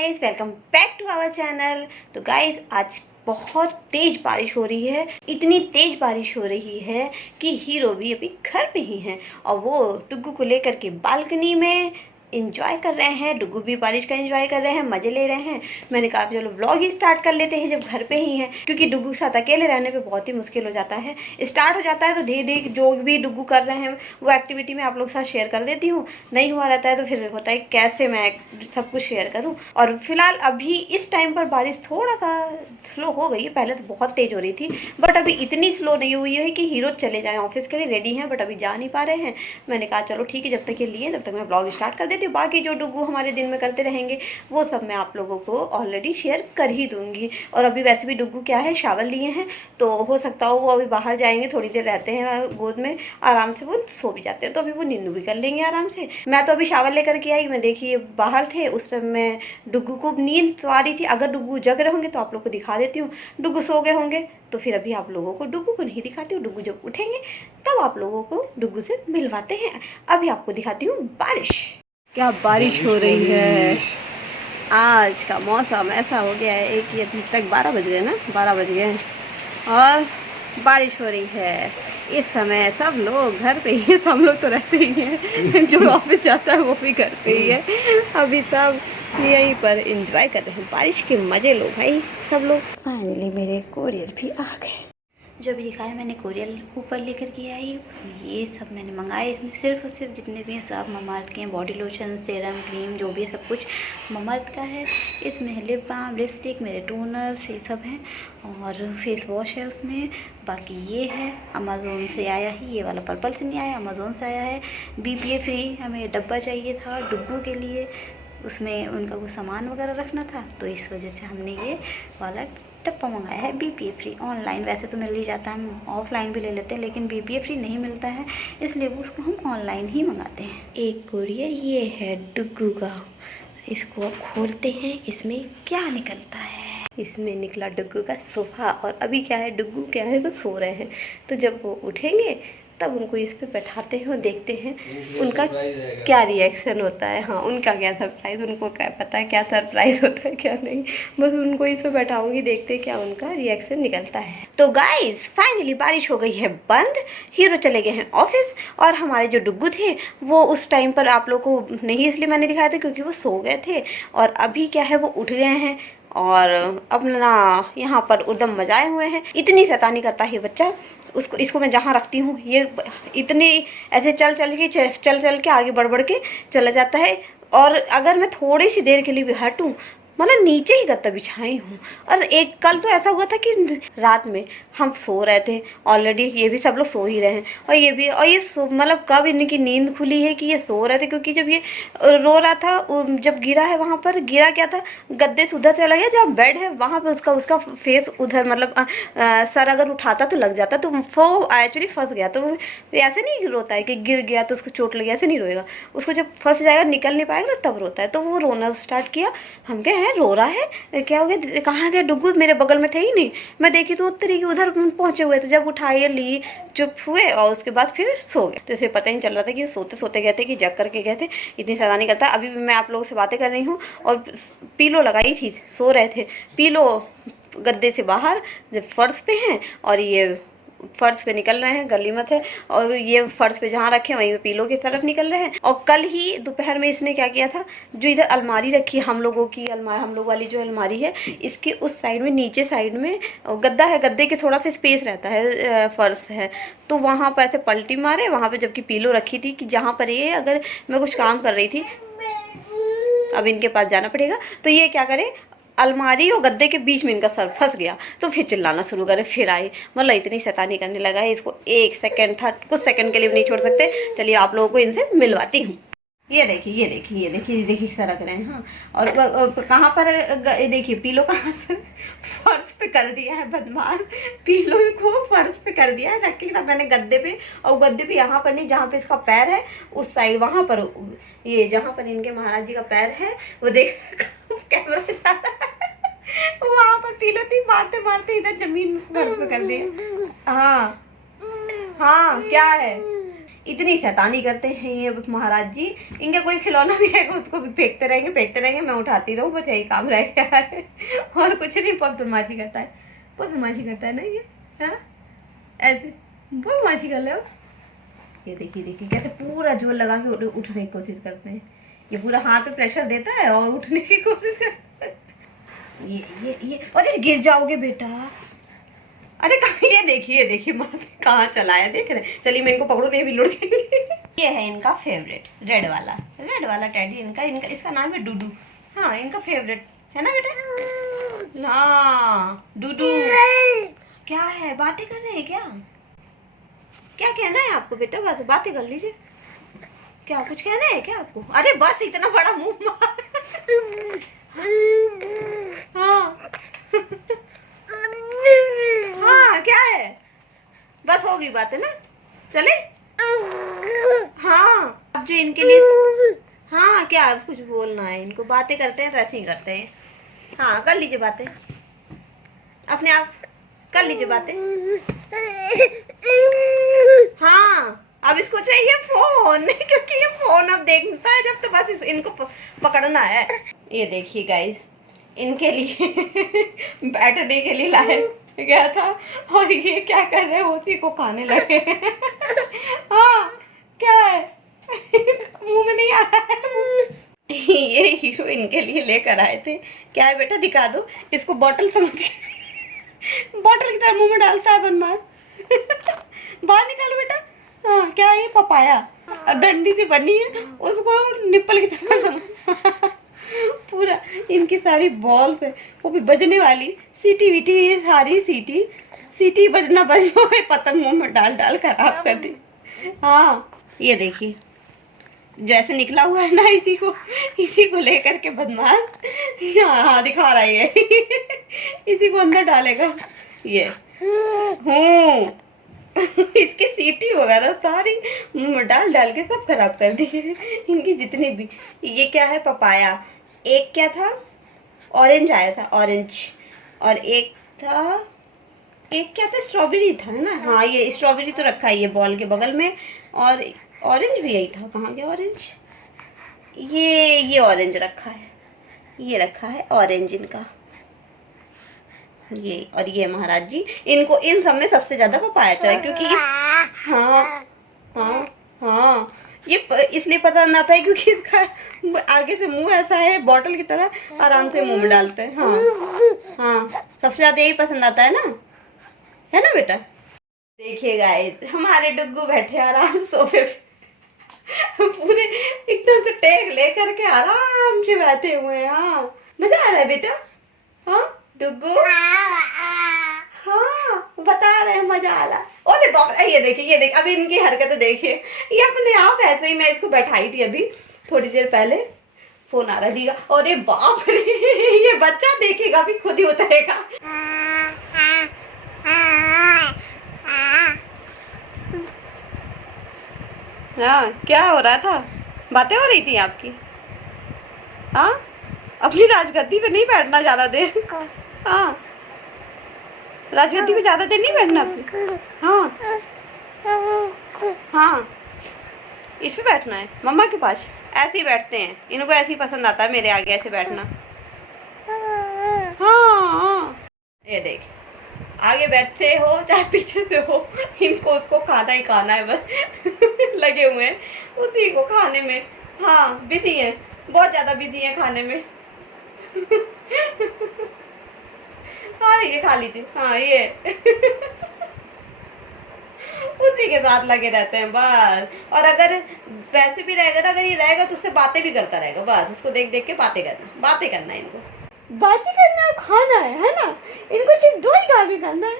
Guys, welcome back to our channel. तो guys, आज बहुत तेज बारिश हो रही है। इतनी तेज बारिश हो रही है कि हीरो भी अभी घर पे ही हैं और वो डुग्गू को लेकर के बालकनी में इंजॉय कर रहे हैं। डुग्गू भी बारिश का इंजॉय कर रहे हैं, मज़े ले रहे हैं। मैंने कहा चलो व्लॉग ही स्टार्ट कर लेते हैं जब घर पे ही हैं, क्योंकि डुग्गू के साथ अकेले रहने पे बहुत ही मुश्किल हो जाता है। स्टार्ट हो जाता है तो धीरे धीरे जो भी डुग्गू कर रहे हैं वो एक्टिविटी मैं आप लोग के साथ शेयर कर देती हूँ। नहीं हुआ रहता है तो फिर होता है कैसे मैं सब कुछ शेयर करूँ। और फिलहाल अभी इस टाइम पर बारिश थोड़ा सा स्लो हो गई है, पहले तो बहुत तेज़ हो रही थी, बट अभी इतनी स्लो नहीं हुई है कि हीरो चले जाएँ ऑफिस के लिए रेडी हैं, बट अभी जा नहीं पा रहे हैं। मैंने कहा चलो ठीक है, जब तक ये लिए तब तक मैं ब्लॉग स्टार्ट कर देती हूँ। बाकी जो डुग्गू हमारे दिन में करते रहेंगे वो सब मैं आप लोगों को ऑलरेडी शेयर कर ही दूँगी। और अभी वैसे भी डुग्गू क्या है, शावर लिए हैं, तो हो सकता हो वो अभी बाहर जाएंगे, थोड़ी देर रहते हैं गोद में, आराम से वो सो भी जाते हैं, तो अभी वो नींद भी कर लेंगे आराम से। मैं तो अभी शावर लेकर के आई, मैं देखिए बाहर थे उस समय डुग्गू को नींद तो आ रही थी। अगर डुग्गू जग रहे होंगे तो आप लोग को दिखा देती हूँ, डुग्गू सो गए होंगे तो फिर अभी आप लोगों को डुग्गू को नहीं दिखाती हूँ। डुग्गू जब उठेंगे तब आप लोगों को डुग्गू से मिलवाते हैं। अभी आपको दिखाती हूँ बारिश। क्या बारिश हो रही है। आज का मौसम ऐसा हो गया है, एक ही अभी तक 12 बज गए ना, 12 बज गए और बारिश हो रही है। इस समय सब लोग घर पे ही हैं, सब लोग तो रहते ही हैं, जो ऑफिस जाता है वो भी घर पे ही है। अभी सब यहीं पर एंजॉय कर रहे हैं, बारिश के मज़े लो भाई सब लोग। फाइनली मेरे कोरियर भी आ गए। जो भी दिखाया मैंने कोरियर ऊपर लेकर के आई, उसमें ये सब मैंने मंगाए। इसमें सिर्फ और सिर्फ जितने भी हैं सब ममाअर्थ के हैं, बॉडी लोशन, सीरम, क्रीम, जो भी है सब कुछ ममाअर्थ का है। इसमें है लिप बाम, लिपस्टिक, मेरे टोनर्स, ये सब हैं और फेस वॉश है उसमें। बाकी ये है अमेज़ोन से आया ही, ये वाला पर्पल से नहीं आया, अमेज़ोन से आया है। BPA फ्री हमें डब्बा चाहिए था डुग्गू के लिए, उसमें उनका कुछ सामान वगैरह रखना था, तो इस वजह से हमने ये वाला डब्बा मंगाया है। BPA फ्री ऑनलाइन वैसे तो मिल ही जाता है, हम ऑफलाइन भी ले लेते हैं, लेकिन BPA फ्री नहीं मिलता है, इसलिए वो उसको हम ऑनलाइन ही मंगाते हैं। एक कोरियर ये है डुग्गू का, इसको अब खोलते हैं, इसमें क्या निकलता है। इसमें निकला डुग्गू का सोफा। और अभी क्या है, डुग्गू क्या है, वो सो रहे हैं, तो जब वो उठेंगे तब उनको इस पे बैठाते हैं और देखते हैं उनका क्या रिएक्शन होता है। हाँ, उनका क्या सरप्राइज़, उनको क्या पता है क्या सरप्राइज़ होता है क्या नहीं, बस उनको इस पे बैठाऊंगी, देखते हैं क्या उनका रिएक्शन निकलता है। तो गाइस, फाइनली बारिश हो गई है बंद, हीरो चले गए हैं ऑफिस और हमारे जो डुग्गू थे वो उस टाइम पर आप लोग को नहीं इसलिए मैंने दिखाया था क्योंकि वो सो गए थे, और अभी क्या है वो उठ गए हैं और अपना यहाँ पर उदम मचाए हुए हैं। इतनी शैतानी करता है बच्चा, उसको इसको मैं जहाँ रखती हूँ ये इतनी ऐसे चल चल के आगे बढ़ के चला जाता है। और अगर मैं थोड़ी सी देर के लिए भी हटूँ, मतलब नीचे ही गद्दा बिछाई हूँ। और एक कल तो ऐसा हुआ था कि रात में हम सो रहे थे ऑलरेडी, ये भी सब लोग सो ही रहे हैं और ये भी, और ये मतलब कब इनकी नींद खुली है कि ये सो रहे थे, क्योंकि जब ये रो रहा था, जब गिरा है वहाँ पर, गिरा क्या था, गद्दे से उधर चला गया, जहाँ बेड है वहाँ पे उसका फेस उधर, मतलब सर अगर उठाता तो लग जाता, तो वो एक्चुअली फंस गया। तो ऐसे नहीं रोता है कि गिर गया तो उसको चोट लगी, ऐसे नहीं रोएगा, उसको जब फंस जाएगा निकल नहीं पाएगा ना तब रोता है। तो वो रोना स्टार्ट किया, हम कहे हैं रो रहा है, क्या हो गया, कहाँ गया डुग्गू, मेरे बगल में थे ही नहीं, मैं देखी तो उत्तरी की उधर पहुंचे हुए थे। जब उठाई ली, चुप हुए और उसके बाद फिर सो गए। तो इसे पता ही नहीं चल रहा था कि सोते सोते गए थे कि जग करके गए थे, इतनी शैतानी करता है। अभी भी मैं आप लोगों से बातें कर रही हूँ और पीलो लगाई थी, सो रहे थे, पीलो गद्दे से बाहर जब फर्श पे हैं और ये फर्श पे निकल रहे हैं, गली मत है, और ये फर्श पे जहाँ रखे वहीं पे पीलो की तरफ निकल रहे हैं। और कल ही दोपहर में इसने क्या किया था, जो इधर अलमारी रखी है हम लोगों की, अलमारी हम लोग वाली जो अलमारी है, इसके उस साइड में, नीचे साइड में गद्दा है, गद्दे के थोड़ा सा स्पेस रहता है, फर्श है, तो वहाँ पर ऐसे पलटी मारे वहाँ पर, जबकि पीलो रखी थी कि जहाँ पर ये, अगर मैं कुछ काम कर रही थी, अब इनके पास जाना पड़ेगा, तो ये क्या करे, अलमारी और गद्दे के बीच में इनका सर फंस गया, तो फिर चिल्लाना शुरू करे, फिर आई, मतलब इतनी शैतानी करने लगा है, इसको एक सेकंड था, कुछ सेकंड के लिए भी नहीं छोड़ सकते। चलिए आप लोगों को इनसे मिलवाती हूँ। ये देखिए ये देखिए ये देखिए ये देखिए सरक रहे हैं। हाँ, और कहाँ पर देखिए पीलो कहाँ से फर्श पे कर दिया है बदमाश, पीलो को फर्श पे कर दिया है, रखे था मैंने गद्दे पे, और गद्दे पे यहाँ पर नहीं, जहाँ पे इसका पैर है उस साइड, वहाँ पर, ये जहाँ पर इनके महाराज जी का पैर है, वो देख कैमरा वहाँ पर पीलो थी, मारते मारते इधर जमीन फर्श पे कर दिया। हाँ हाँ, क्या है इतनी शैतानी करते हैं ये महाराज जी। इनका कोई खिलौना भी जाएगा उसको भी फेंकते रहेंगे, मैं उठाती रहूँ, बस यही काम रह गया है और कुछ नहीं। बहुत बदमाशी करता है, बहुत बदमाशी करता है ना ये, हाँ ऐसे बहुत बदमाशी कर रहे हो। ये देखिए कैसे पूरा जोर लगा के उठने की कोशिश करते हैं। ये पूरा हाथ पे प्रेशर देता है और उठने की कोशिश करता है। ये अरे गिर जाओगे बेटा। अरे कहाँ, ये देखिए माँ कहाँ चलाया, देख रहे। चलिए मैं इनको पकड़ू, नहीं भी लुढ़केंगे। ये है इनका फेवरेट रेड वाला टेडी इनका इसका नाम है डूडू। हाँ इनका फेवरेट है ना बेटा। हाँ डूडू। क्या है, बातें कर रहे हैं क्या? क्या कहना है आपको बेटा? बातें कर लीजिए। क्या कुछ कहना है क्या आपको? अरे बस इतना बड़ा मुंह मार। हाँ हाँ क्या है, बस होगी बात है ना, चले। हाँ अब जो इनके लिए, हाँ क्या अब कुछ बोलना है इनको? बातें करते हैं तो ऐसे ही करते हैं। हाँ कर लीजिए बातें, अपने आप कर लीजिए बातें। हाँ अब इसको चाहिए फोन क्योंकि ये फोन अब देखता है जब, तो बस इनको पकड़ना है। ये देखिए गाइस, इनके लिए बैठने के लिए लाया गया था और ये क्या कर रहे हैं, उसी को खाने लगे। हाँ क्या है, मुंह में नहीं आ रहा है। ये हीरो इनके लिए लेकर आए थे। क्या है बेटा, दिखा दो इसको। बॉटल समझ के बॉटल की तरह मुंह में डालता है बदमाश। बाहर निकालो बेटा। हाँ क्या है, ये पपाया डंडी से बनी है, उसको निप्पल की तरह पूरा इनकी सारी बॉल्स है वो भी बजने वाली, सीटी वीटी ये सारी सीटी बजना बंद हो गई, पतंग मुंह में डाल खराब कर दी। हाँ ये देखिए जैसे निकला हुआ है ना, इसी को लेकर के बदमाश हाँ दिखा रहा है इसी को अंदर डालेगा ये। इसकी सीटी वगैरह सारी मुंह में डाल के सब खराब कर दी इनकी जितनी भी। ये क्या है, पपाया। एक क्या था, ऑरेंज आया था, ऑरेंज। और एक क्या था, स्ट्रॉबेरी था है ना। हाँ ये स्ट्रॉबेरी तो रखा है ये बॉल के बगल में, और ऑरेंज भी यही था। कहाँ गया ऑरेंज? ये ऑरेंज रखा है, ये रखा है ऑरेंज इनका। ये और ये महाराज जी, इनको इन सब में सबसे ज्यादा पपाया चाहिए क्योंकि ये हाँ ये इसलिए पसंद आता है क्योंकि इसका आगे से मुंह ऐसा है बॉटल की तरह, आराम से मुंह में डालते हैं। हाँ सबसे ज्यादा यही पसंद आता है ना बेटा। देखिए गाइस, हमारे डुग्गू बैठे आराम सोफे पे पूरे एकदम से टेक लेकर के आराम से बैठे हुए हैं। हाँ मजा आ रहा है बेटा। हाँ डुग्गू, हाँ बता रहे हैं मजा आ रहा। अरे बाप, ये देखिए अभी इनकी हरकतें देखिए, ये अपने आप ऐसे ही। मैं इसको बैठाई थी अभी थोड़ी देर पहले, फोन आ रहा दीगा। अरे बाप रे, ये बच्चा देखेगा अभी खुद ही उतरेगा। हाँ क्या हो रहा था, बातें हो रही थी आपकी? हाँ अपनी राजगद्दी पे नहीं बैठना ज्यादा देर। हाँ राजगद्दी पे ज्यादा देर नहीं बैठना अपनी। हाँ इस पे बैठना है, मम्मा के पास ऐसे ही बैठते हैं, इनको ऐसे ही पसंद आता है मेरे आगे ऐसे बैठना। हाँ ये देख, आगे बैठते हो चाहे पीछे से हो, इनको उसको खाना ही खाना है बस लगे हुए हैं उसी को खाने में। हाँ बिजी है, बहुत ज्यादा बिजी है खाने में। हाँ ये खा लीजिए। हाँ ये उसी के साथ लगे रहते हैं बस। और अगर वैसे भी रहेगा ना, अगर ये रहेगा तो उससे बातें भी करता रहेगा बस। उसको देख के बातें करना है इनको, बातें करना है, खाना है ना। इनको सिर्फ दो ही काम करना है,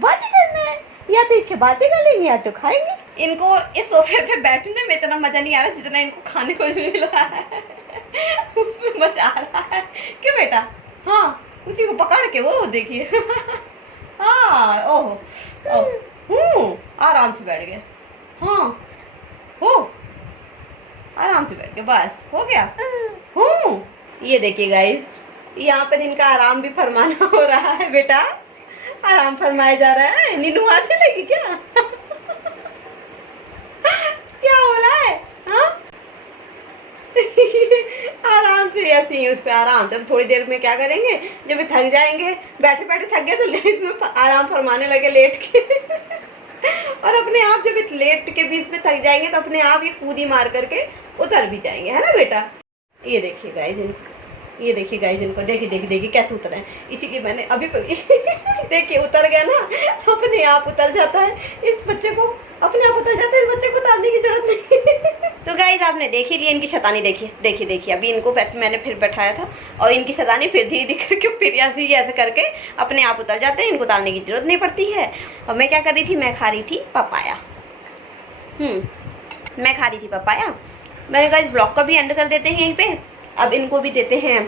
बातें करना है। या तो इच्छा बातें कर लेंगे या तो खाएंगे। इनको इस सोफे पे बैठने में इतना मजा नहीं आ रहा जितना इनको खाने को मिल रहा है उसमें मजा आ रहा है। क्यों बेटा? हाँ उसी को पकड़ के वो देखिए हाँ ओह आराम से बैठ गए। हाँ हो आराम से बैठ गए, बस हो गया। ये देखिए गाइस, यहाँ पर इनका आराम भी फरमाना हो रहा है बेटा, आराम फरमाया जा रहा है। नीनू आने लगी क्या? आराम से ऐसे ही उस पर आराम से। अब थोड़ी देर में क्या करेंगे, जब ये थक जाएंगे, बैठे बैठे थक गए तो इसमें आराम फरमाने लगे लेट के और अपने आप जब ये लेट के बीच में थक जाएंगे तो अपने आप ये कूदी मार करके उतर भी जाएंगे, है ना बेटा। ये देखिए गाइस, ये देखिए गाइस, इनको देखिए कैसे उतर हैं। इसीलिए मैंने अभी देखिए उतर गया ना, अपने आप उतर जाता है। इस बच्चे को अपने आप उतर जाता है, इस बच्चे को उतारने की जरूरत नहीं तो गाइस आपने देख ही लिया इनकी शैतानी। देखिए अभी इनको मैंने फिर बैठाया था और इनकी शैतानी फिर धीरे करके फिर ऐसे करके अपने आप उतर जाते हैं, इनको उतारने की जरूरत नहीं पड़ती है। और मैं क्या कर रही थी, मैं खा रही थी पपाया। मैं खा रही थी पपाया। मैंने कहा इस ब्लॉग का भी एंड कर देते हैं यहीं पे। अब इनको भी देते हैं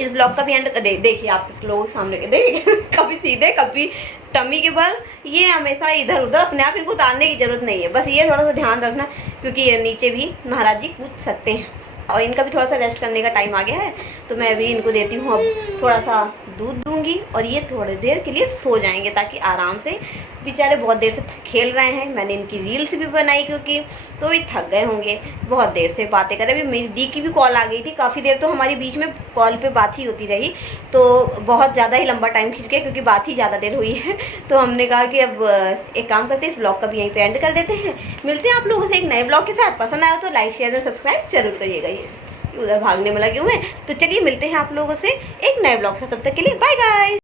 इस ब्लॉग का भी एंड कर देखिए आप लोगों के सामने देखिए कभी सीधे कभी टमी के बल, ये हमेशा इधर उधर, अपने आप इनको उतारने की जरूरत नहीं है। बस ये थोड़ा सा ध्यान रखना क्योंकि ये नीचे भी महाराज जी कूद सकते हैं। और इनका भी थोड़ा सा रेस्ट करने का टाइम आ गया है तो मैं अभी इनको देती हूँ अब थोड़ा सा दूध दूंगी और ये थोड़ी देर के लिए सो जाएंगे ताकि आराम से, बेचारे बहुत देर से खेल रहे हैं। मैंने इनकी रील्स भी बनाई क्योंकि तो ये थक गए होंगे, बहुत देर से बातें कर रहे। अभी मेरी दी की भी कॉल आ गई थी, काफ़ी देर तो हमारी बीच में कॉल पे बात ही होती रही, तो बहुत ज़्यादा ही लंबा टाइम खिंच गया क्योंकि बात ही ज़्यादा देर हुई है। तो हमने कहा कि अब एक काम करते हैं, इस ब्लॉग का भी यहीं पे एंड कर देते हैं। मिलते हैं आप लोगों से एक नए ब्लॉग के साथ। पसंद आया तो लाइक शेयर और सब्सक्राइब जरूर करिएगा। ये उधर भागने में लगे हुए हैं, तो चलिए मिलते हैं आप लोगों से एक नए ब्लॉग से। तब तक के लिए बाय गाइस।